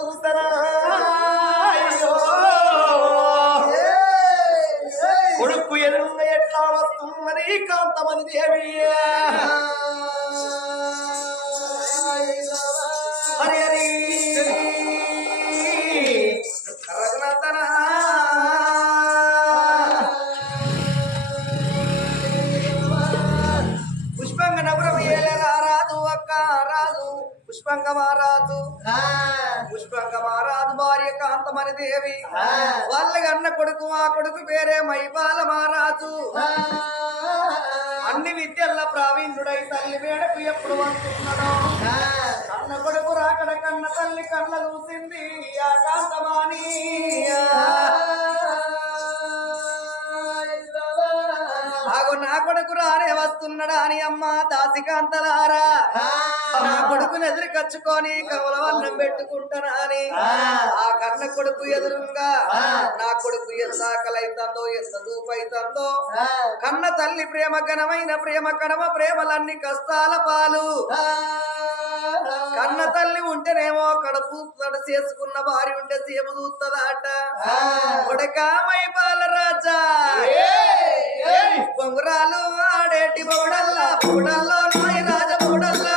చూస్తారా కొడుకు ఎదురుగా ఎట్లా వస్తున్నది కాంతమని దేవి హరి హరి రఘునందన పుష్పంగ నగరం ఏలేరా రాజు అక్క రాజు పుష్పంగ మహారాజు భార్య కాంతమని దేవి వాళ్ళగన్న కొడుకు ఆ కొడుకు పేరే మైపాల మహారాజు అన్ని విద్యల్లో ప్రావీణ్యుడై తల్లి వేడకు ఎప్పుడు వస్తున్నాడో అన్న కొడుకు రాకడ కన్న తల్లి కళ్ళ చూసింది ఆ కాంతమాని ఆగు నా కొడుకు రానే వస్తున్నాడా అని అమ్మ దాసికాంతలారా నా కొడుకుని ఎదురుకచ్చుకొని కమలవన్నం పెట్టుకుంటానా అని ఆ కన్న కొడుకు ఎదురుగా నా కొడుకు ఎంత ఆకలైతుందో ఎంత దూపైతుందో కన్న తల్లి ప్రేమ ఘనమైన ప్రేమ కడమ ప్రేమలన్నీ కష్టాల పాలు కన్న తల్లి ఉంటేనేమో కడుపు చేసుకున్న భార్య ఉంటే సేపు చూస్తుందట కొడకామై బాలరాజా పొంగురాలు ఆడేటి బౌడల్లా బౌడల్లో నాయ రాజ బౌడల్లా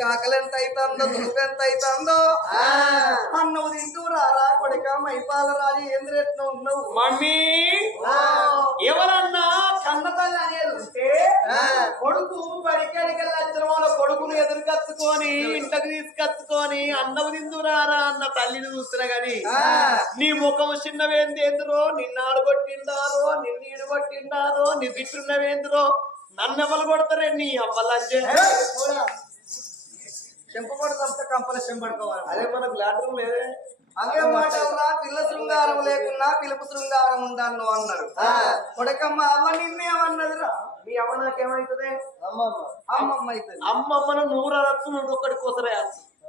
కాకలెంత అవుతుందో దుఃఖెంత అవుతుందో అన్నవు తింటూ రారా కొడుక మైపాల రాజు ఏంద్రెట్ను ఉన్నావు మమ్మీ ఎవరన్నా కన్నతల్లి అనేది ఉంటే కొడుకు బడికెళ్ళి వచ్చిన వాళ్ళ కొడుకును ఎదురుకచ్చుకొని ఇంటికి తీసుకచ్చుకొని అన్నవు తింటూ రారా అన్న తల్లిని చూస్తున్నా గాని నీ ముఖం చిన్నవేందేంద్రో నిన్నాడు కొట్టిండారో నిన్నీడు కొట్టిండారో నీ తిట్టున్నవేంద్రో నన్నెవలు కొడతారే నీ అవ్వలంజే చెంపబడి తప్ప కంపల చెంపడుకోవాలి అదే మనకు లాటరీ లేదే అదే మాట పిల్ల శృంగారం లేకున్నా పిలుపు శృంగారం ఉందన్ను అన్నాడు కొడకమ్మ అవ్వ నిన్నేమన్నదిరా నీ అవ్వ నాకేమైతుంది అమ్మమ్మ అవుతుంది అమ్మమ్మను నూరు అనొచ్చు నువ్వు ఒక్కడి కోసరే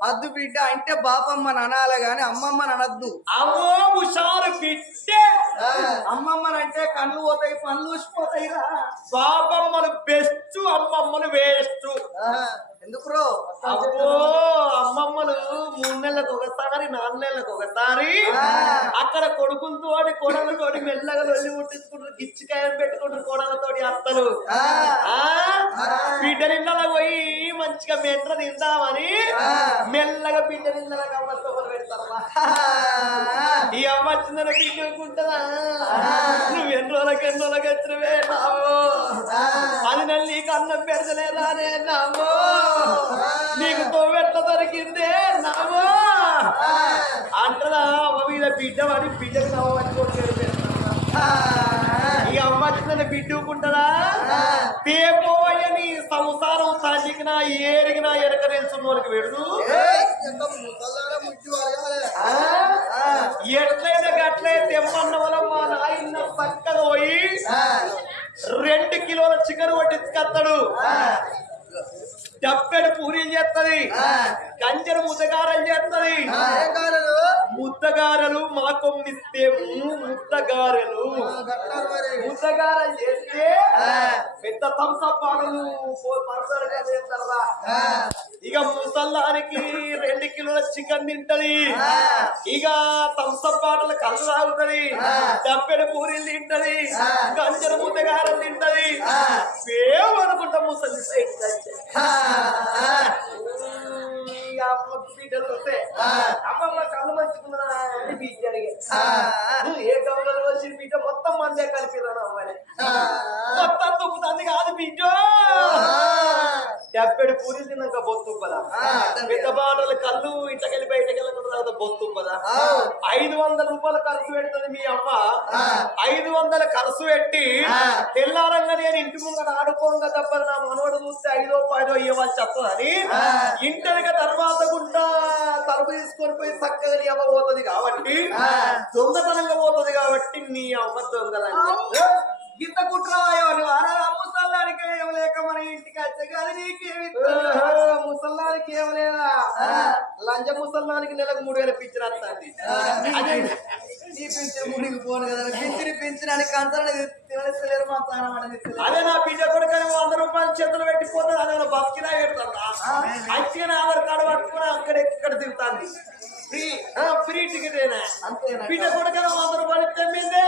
అద్దు బిడ్డ అంటే బాపమ్మని అనాలి గాని అమ్మమ్మని అనద్దు అమ్మో హుషారు బిడ్డే అమ్మమ్మనంటే కళ్ళు పోతాయి పనులు ఊసిపోతాయి రా బాపమ్మను బెస్ట్ అమ్మమ్మను వేస్ట్ ఎందుకు అబ్బో అమ్మమ్మలు 3 నెలలకు ఒకసారి 4 నెలలకు ఒకసారి అక్కడ కొడుకులతోటి కోడలతోటి మెల్లగా లొల్లి ముట్టించుకుంటారు గిచ్చికాయలు పెట్టుకుంటారు కోడలతోటి అత్తలు బిడ్డ నిన్నలా పోయి మంచిగా మెంట్ర తిందామని మెల్లగా బిడ్డ నిన్నలా గమ్మలు పెడతారు ఈ అమ్మ వచ్చిందని బిడ్డకుంటదా నువ్వు ఎన్ని రోజులకు వచ్చినవే నావో అది నెల నీకు అన్నం పెడతలేదానే నావో నీకు తోవెట్ల దొరికిందే నావో అంటదా అమ్మ మీద బిడ్డ పడి బిడ్డకు నవ్వు పట్టుకోవట్లేదు ఇక అమ్మ వచ్చిందని బిడ్డుకుంటారా తేపోయని సంసారం తండ్రికినా ఏరిగినా ఎనక నిల్చున్నోనికి వెడుదు ఎట్లయితే గట్లయితే తెమ్మన్న వల్ల మా నాయన చక్కగా పోయి 2 కిలోల చికెన్ కొట్టించుకొస్తాడు డబ్బెడు పూరీలు చేస్తది కంచెరు ముద్దగారలు చేస్తది ముద్దగారలు మా కొమ్మిస్తే ముద్దగారలు ముద్దగారలు చేస్తే పెద్ద థమ్సప్ బాటలు చేస్తారా ఇక ముసల్లానికి 2 కిలోల చికెన్ తింటది ఇక థమ్సప్ బాటలు కళ్ళు తాగుతుంది డబ్బెడు పూరీలు తింటది కంచెరు ముద్దగారలు తింటది సేవ్ అనుకుంటా ముసలి సైడ్ బిడ్డలు వస్తే అమ్మమ్మ కళ్ళు మంచుకున్నా అని బీచ్ అడిగే ఏ గమనాలు వచ్చిన బిడ్డ మొత్తం మందే కలిపిరాను అమ్మాయి మొత్తం తుప్పుతుంది కాదు బిడ్డ డబ్బెడు పూరి తిన్నాక బొత్తుప్పదా పెద్ద బాటలు కళ్ళు ఇంటకెళ్ళి బయటకి వెళ్ళకుండా తర్వాత బొత్తుప్పదా 500 రూపాయలు ఖర్చు పెడుతుంది మీ అమ్మ 500 ఖర్చు పెట్టి తెల్లారంగా నేను ఇంటి ముంగట ఆడుకోంగా తప్ప నా మనవడు చూస్తే 5దో 10దో ఇవ్వాల్సి వస్తుందని ఇంటనక తర్వాత గుండా తలుపు తీసుకొని పోయి చక్కగా నీ అమ్మ పోతుంది కాబట్టి దొంగతనంగా పోతుంది కాబట్టి నీ అమ్మ దొంగలని ఇంత కుట్రాయో ముసల్లానికి ఏమలేక మన ఇంటికి వచ్చేది నీకేమి ముసల్లానికి ఏమలేదా లంచ ముసల్లానికి నెలకు 3000 పింఛన్ వస్తుంది నీ పింఛన్ ముడికి పోను కదా పింఛనానికి కంచలేరు మా అదే నా బిడ్డ కొడుకు 100 రూపాయలు చేతులు పెట్టిపోతుంది అదే బస్కినా పెడతా మంచిగా ఆధార్ కార్డు పట్టుకుని అక్కడ దిగుతుంది ఫ్రీ టికెట్ అంతేనా బిడ్డ కొడుకు 100 రూపాయలు తెమ్మిందే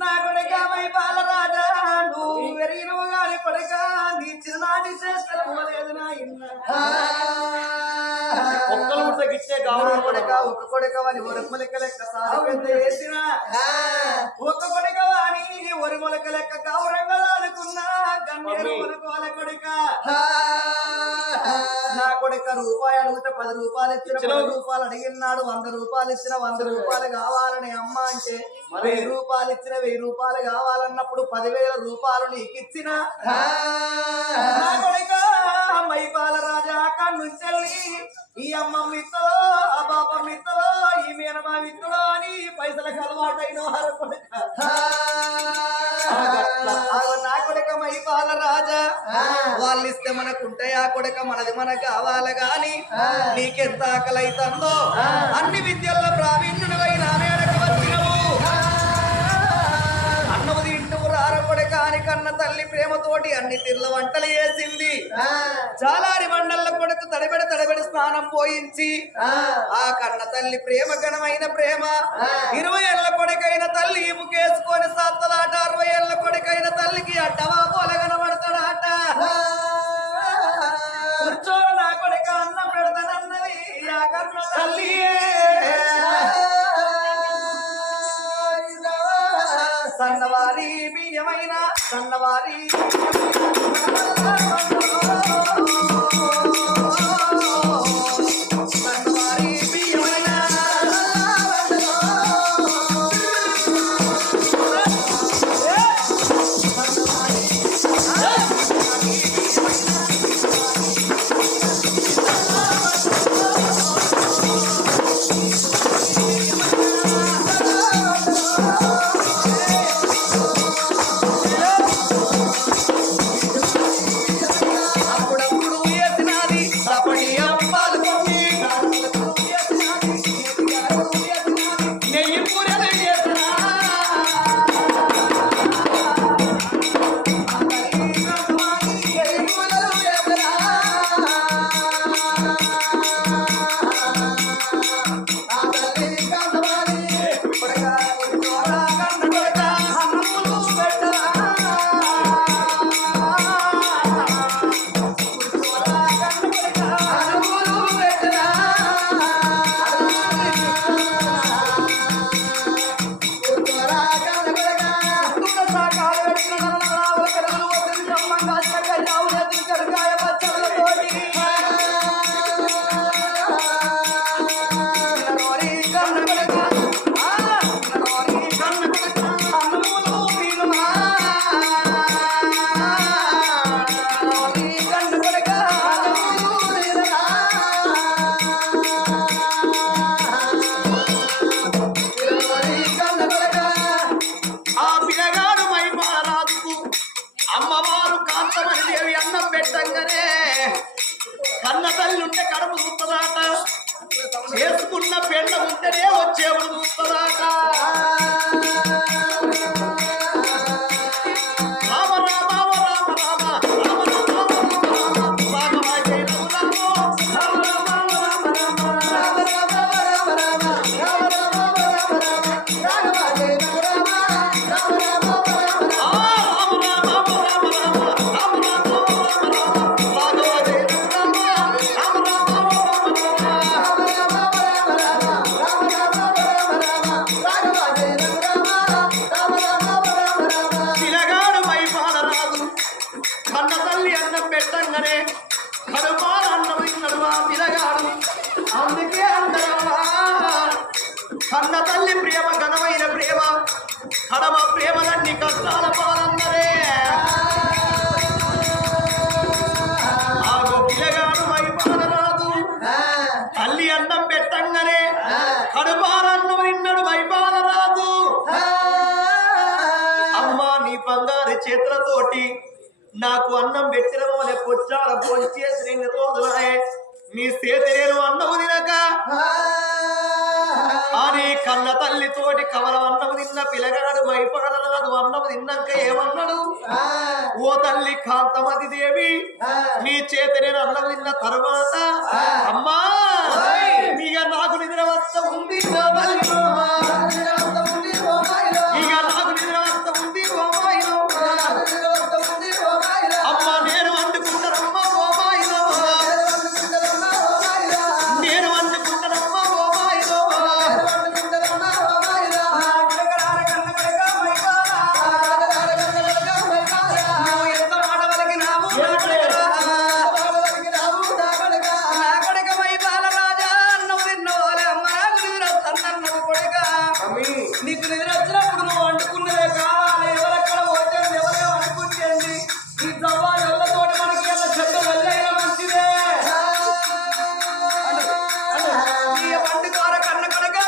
నా కొడుక మై బాలరాజా నువ్వు వెరిగినవు గాని కొడుక నీ చిన్ననాటి చేస్తలము లేదు నా ఒక్కలు ఉంటే గిట్టే గౌరవం కొడుక ఒక్క కొడుక వాని ఒరుమలక లెక్క సాధించ చేసిన ఒక్క కొడుక వాని ఒరుమలక లెక్క గౌరవంగా అనుకున్నా గన్నేరు కొనుకోవాలి కొడుక నా కొడుక రూపాయి అడిగితే 10 రూపాయలు ఇచ్చిన 10 రూపాయలు అడిగినాడు 100 రూపాయలు ఇచ్చిన 100 రూపాయలు కావాలని అమ్మ అంటే 1000 రూపాయలు ఇచ్చిన 1000 రూపాయలు కావాలన్నప్పుడు 10,000 రూపాయలు నీకు ఇచ్చిన నా కొడుక మైపాల రాజా కన్నుంచెల్లి ఈ అమ్మ మిత్తులో ఆ బాప మిత్తులో ఈ మేనమా మిత్తులో అని పైసలకు అలవాటైన వారు కొడుక నా కొడుక మైపాల రాజా వాళ్ళు ఇస్తే మనకుంటే ఆ కొడుక మనది మనకు కావాలి గాని నీకెంత ఆకలి అవుతుందో అన్ని విద్యల్లో ప్రావీణ్యుడివై నా మేడకు వచ్చినవు అన్నవది ఇంటువు రార కొడుక అని కన్న తల్లి ప్రేమతోటి అన్ని తిర్ల వంటలు వేసింది చాలారి మండల కొడుకు తడబెడి స్నానం పోయించి ఆ కన్న తల్లి ప్రేమ ఘనమైన ప్రేమ 20 ఏళ్ల కొడుకైన తల్లి ముకేసుకొని సత్తలాట 60 ఏళ్ల కొడుకైన తల్లికి అడ్డవా పొలగనబడతాడాట కూర్చోరు నా కొడుక అన్నం పెడతానన్నది ఆ కన్న తల్లి సన్నవారి బియ్యమైన సన్నవారి అప్పుడప్పుడు ఉన్న పెళ్ళ ఉంటేనే వచ్చేవాడు చూస్తుందాట రామ రామ రామ రామ రామ కన్న తల్లి ప్రేమ ఘనమైన ప్రేమ కడమ ప్రేమలన్నీ కష్టాల పాలన్నరే ఆగో పిల్లగాడు వైపాలరాదు తల్లి అన్నం పెట్టంగానే కడుపాలన్నం తిన్నాడు వైపాలరాదు అమ్మా నీ బంగారు చేతులతోటి నాకు అన్నం పెట్టిన వాళ్ళే పొచ్చాల పొంచేసి 2 రోజులాయే నీ చేతి నేను అన్నము తినక అని కన్న తల్లితోటి కవల అన్నము తిన్న పిల్లగాడు మైపాలరాదు అన్నము తిన్నాక ఏమన్నాడు ఓ తల్లి కాంతమతి దేవి నీ చేతి నేను అన్నము తిన్న తర్వాత అమ్మా ఇక నాకు నిద్ర వస్త ఉంది ఇక నాకు నిద్ర వస్త ఉంది అమ్మ నేను వండుకుంటానమ్మా ఓమాయిలో నేను వండుకుంటానమ్మా ఓమాయిలో ఎంత ఆడవలకి నాము నీకు నిద్ర వచ్చినప్పుడు నువ్వు వండుకున్నదే కావాలి ఎవరెక్కడ పోతే ఎవరో అనుకుంటేంది ఈ సవాలు ఎవరితోటి మనకి ఎలా చెడ్డ వెళ్ళైనా మంచిదే వండుకోర కన్న కొడక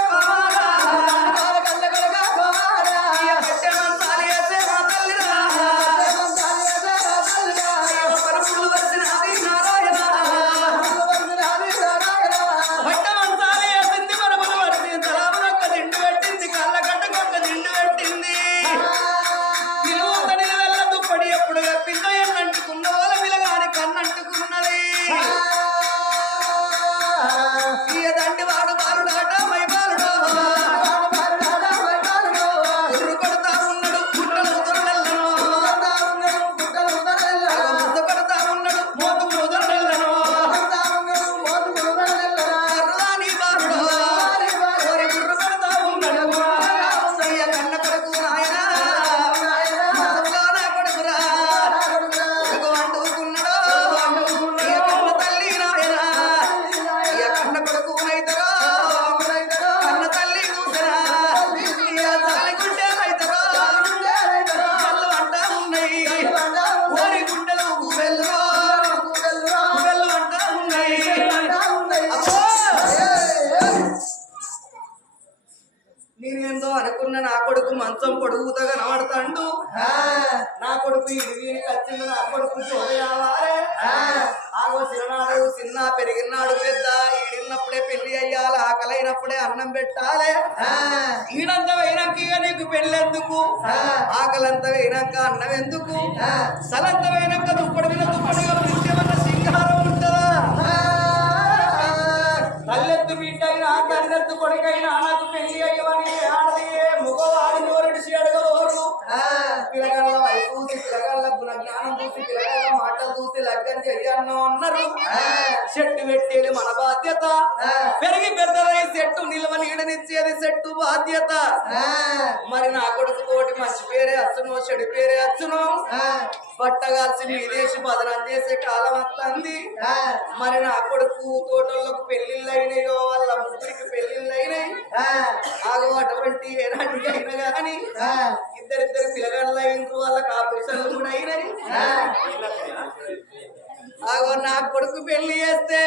నేనేందో అనుకున్న నా కొడుకు మంచం పొడుగుతా కనబడతాండు నా కొడుకు ఇడివీనికి వచ్చింది నా కొడుకు చూడవాలే ఆగో చిన్ననాడు చిన్న పెరిగినాడు పెద్ద ఈడిన్నప్పుడే పెళ్లి అయ్యాలి ఆకలైనప్పుడే అన్నం పెట్టాలి ఈడంతా వేయనాక ఇక నీకు పెళ్ళెందుకు ఆకలంతా వేయనాక అన్నం ఎందుకు సలంత వేయనాక దుప్పటి మీద దుప్పటిగా పిలిచేమన్న సింగారం ఉంటుందా తల్లెత్తు బిడ్డ అయినా తల్లెత్తు కొడుకైనా నాకు పెళ్లి అయ్యవని ఆడది మగవాడి నోరెడిసి అడగవరు పిల్లగాళ్ళ వైపు చూసి పిల్లగాళ్ళ గుణ జ్ఞానం చూసి పిల్లగాళ్ళ మాటలు చూసి లగ్గం చెయ్యను అన్నారు చెట్టు పెట్టేది మన బాధ్యత పెరిగి పెద్దదై చెట్టు నిల్వ నీడనిచ్చేది చెట్టు బాధ్యత మరి నా కొడుకు తోటి మంచి పేరే అచ్చును చెడు పేరే అచ్చును పట్టగాల్సి మీదేసి బదనం చేసే కాలం వస్తుంది మరి నా కొడుకు తోటలకు పెళ్లిళ్ళు అయినాయో వాళ్ళ ముగ్గురికి పెళ్లిళ్ళు అయినాయి ఆగో అటువంటి ఎలాంటి అయినా గాని ఇద్దరిద్దరు పిల్లగాళ్ళు అయిన వాళ్ళకి ఆపరేషన్లు కూడా అయినాయి ఆగో నా కొడుకు పెళ్లి చేస్తే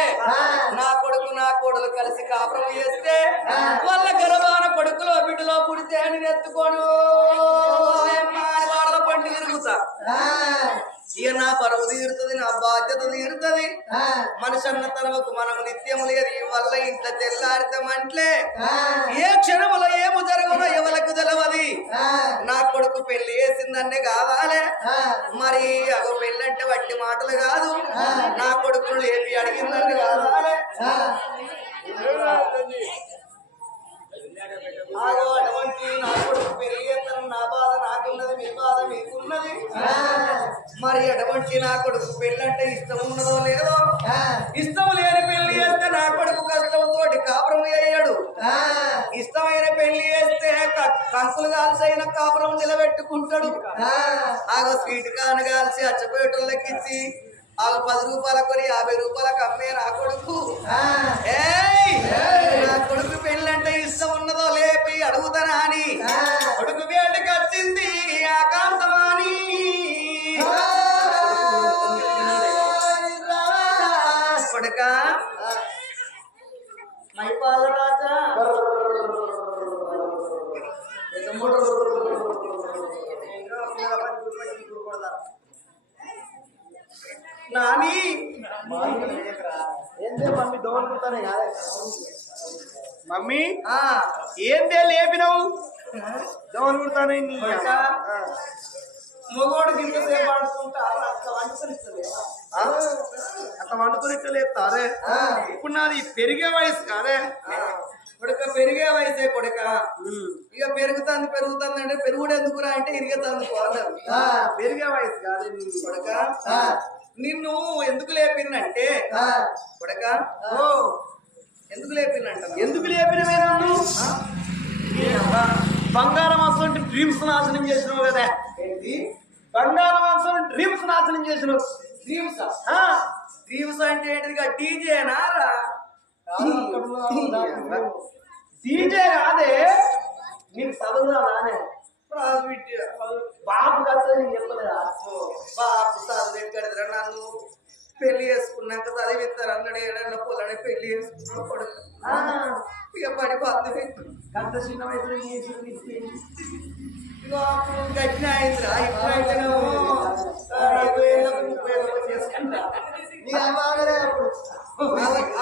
నా కొడుకు నా కోడలు కలిసి కాపురం చేస్తే వాళ్ళ గర్భాన కొడుకులో బిడ్డలో పుడితే అని ఎత్తుకోను వాడల పండి తిరుగుతా ఇక నా పరువు తీరుతుంది, నా బాధ్యత తీరుతుంది. మనిషి అన్న తర్వాకు మనం నిత్యం లేదు. ఈ వల్ల ఇంట్లో తెల్లారితామంటే ఏ క్షణములో ఏమో జరగనో ఎవరికి తెలవది. నా కొడుకు పెళ్లి చేసిందన్నే కావాలి. మరి అగో పెళ్ళంటే వట్టి మాటలు కాదు, నా కొడుకును లేపి అడిగిందని కావాలి. అటువంటి నా కొడుకు పెళ్లి చేస్తాను, నా బాధ నాకున్నది, మీ బాధ మీకున్నది. మరి అటువంటి నా కొడుకు పెళ్ళి అంటే ఇష్టం ఉన్నదో లేదో, ఇష్టం లేని పెళ్లి చేస్తే నా కొడుకు కష్టంతో కాపురం అయ్యాడు. ఇష్టమైన పెళ్లి చేస్తే కంకులు కాల్సైన కాపురం నిలబెట్టుకుంటాడు. ఆగో స్వీట్ కాను కాల్చి అచ్చపేటోళ్ళకిచ్చి ఆగ 10 రూపాయల కొని 50 రూపాయలకు అమ్మే నా కొడుకు. నా కొడుకు పెళ్ళంటే ఇష్టం ఉన్నదో లేపి అడుగుతానా అని కొడుకు వేటకి వచ్చింది ఆకాంతమాని. కొడుక మైపాల రాజా నాని మమ్మీ ఏందే లేపినావు? దోమలు కుడతానే మొగోడు గింతసేపు ఆడుకుంటా అట్లా వండుకునిట్టలేస్తారే. ఇప్పుడు నాది పెరిగే వయసు కాదే. కొడుక పెరిగే వయసే కొడుక. ఇక పెరుగుతుంది అంటే పెరుగుడు ఎందుకురా అంటే ఇరిగేతందుకు అంటారు. పెరిగే వయసు కాదే కొడుక. నిన్ను ఎందుకు లేపిందంటే కొడుక, ఎందుకు లేపిందంట? ఎందుకు లేపినవే నన్ను? బంగారం అసలు డ్రీమ్స్ నాశనం చేసినావు కదా. ఏంటి బంగారం అసలు డ్రీమ్స్ నాశనం చేసినావు. డ్రీమ్స్ డ్రీమ్స్ అంటే ఏంటిది? డీజేనా రా? డీజే కాదే, నీకు చదువుదానే బాబు కదా చెప్పలేదా? బాబు చదువు ఎక్కడిదిరా? నన్ను పెళ్లి చేసుకున్నాక చదివిస్తారు అన్నాడు. ఏడన్నా పొలని పెళ్లి చేసుకున్నాడు కొడుకు. ఇక పడి పద్దు అంత చిన్న వయసులో ఇక అప్పుడు గట్టిన అయిందిరా. ఇప్పుడైతేనేమో 20 ఏళ్ళకు 30 ఏళ్ళకు చేసుకుంటా.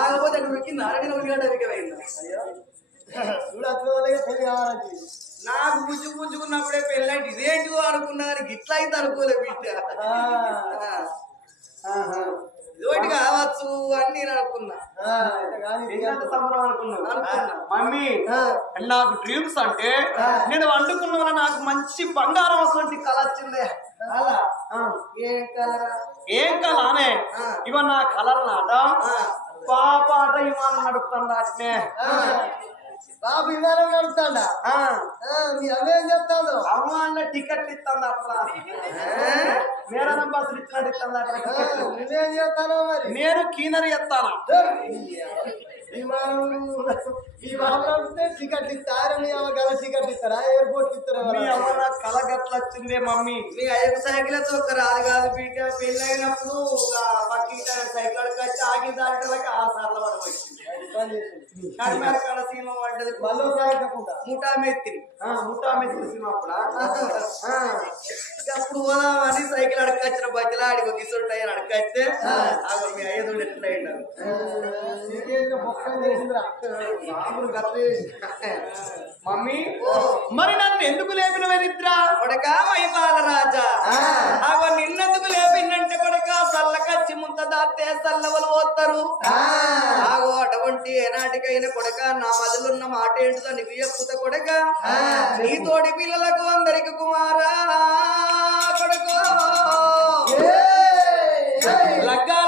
ఆగపోతే అక్కడ ఉడికింది అరడిన ఉల్లిగడ్డ అయిందా? నాకు పుంజుకున్నప్పుడే పెళ్ళంటే ఇదేంటిదో అనుకున్నా కానీ గిట్లా అయితే అనుకోలే బిడ్డ. ఇదోటి కావచ్చు అని నేను అనుకున్నా. మమ్మీ నాకు డ్రీమ్స్ అంటే నేను వండుకున్న నాకు మంచి బంగారం వస్తుంది కళ వచ్చిందే. ఏం కళ అనే ఇవ నా కళలు నాట పాప ఆట విమానం నడుపుతాను అట్నే. బాబు విమానం నడుపుతాడా? మీ అవేం చెప్తాడు? అమ్మ టికెట్ ఇస్తాను అట్లా, మేడం బస్సులు ఇచ్చినట్టు ఇస్తాను అట్లా. నువ్వేం చేస్తానో మరి? నేను కీనరి ఎత్తాను. విమానం ఈ బాబు నడిపితే టికెట్ ఇస్తారా? మీ అమ్మ గల టికెట్ ఇస్తారా? ఎయిర్పోర్ట్ ఇస్తారా? మీ అమ్మ నా కళ గట్ల వచ్చిందే మమ్మీ. మీ అయ్యకు సైకిల్ ఒక రాదు కాదు బిడ్డ. పెళ్ళైనప్పుడు పక్కింటి సైకిల్ అడకొచ్చి ఆగి దాటలకి 6 సార్లు పడవచ్చింది. కర్ణాటక సీమ పడ్డది. మళ్ళీ సాగకుండా ముఠా మెత్తి సినిమా అప్పుడా? అప్పుడు పోదామని సైకిల్ అడకొచ్చిన బజ్జలా అడిగి తీసుంటాయని అడకొస్తే మీ అయ్యదు ఎట్లా అయినారు. మమ్మీ మరి నన్ను ఎందుకు లేపినవే నిద్ర? కొడక మైపాల రాజా అగో నిన్నెందుకు లేపిందంటే కొడక సల్లకచ్చి ముంత దాస్తే సల్లవలు పోతారు. ఆగో అటువంటి ఏనాటికైనా కొడక నా మదిలున్న మాట ఏంటిదో నీకు చెప్పుతా కొడక. నీ తోటి పిల్లలకు అందరికి కుమారా కొడకో లగ్గాల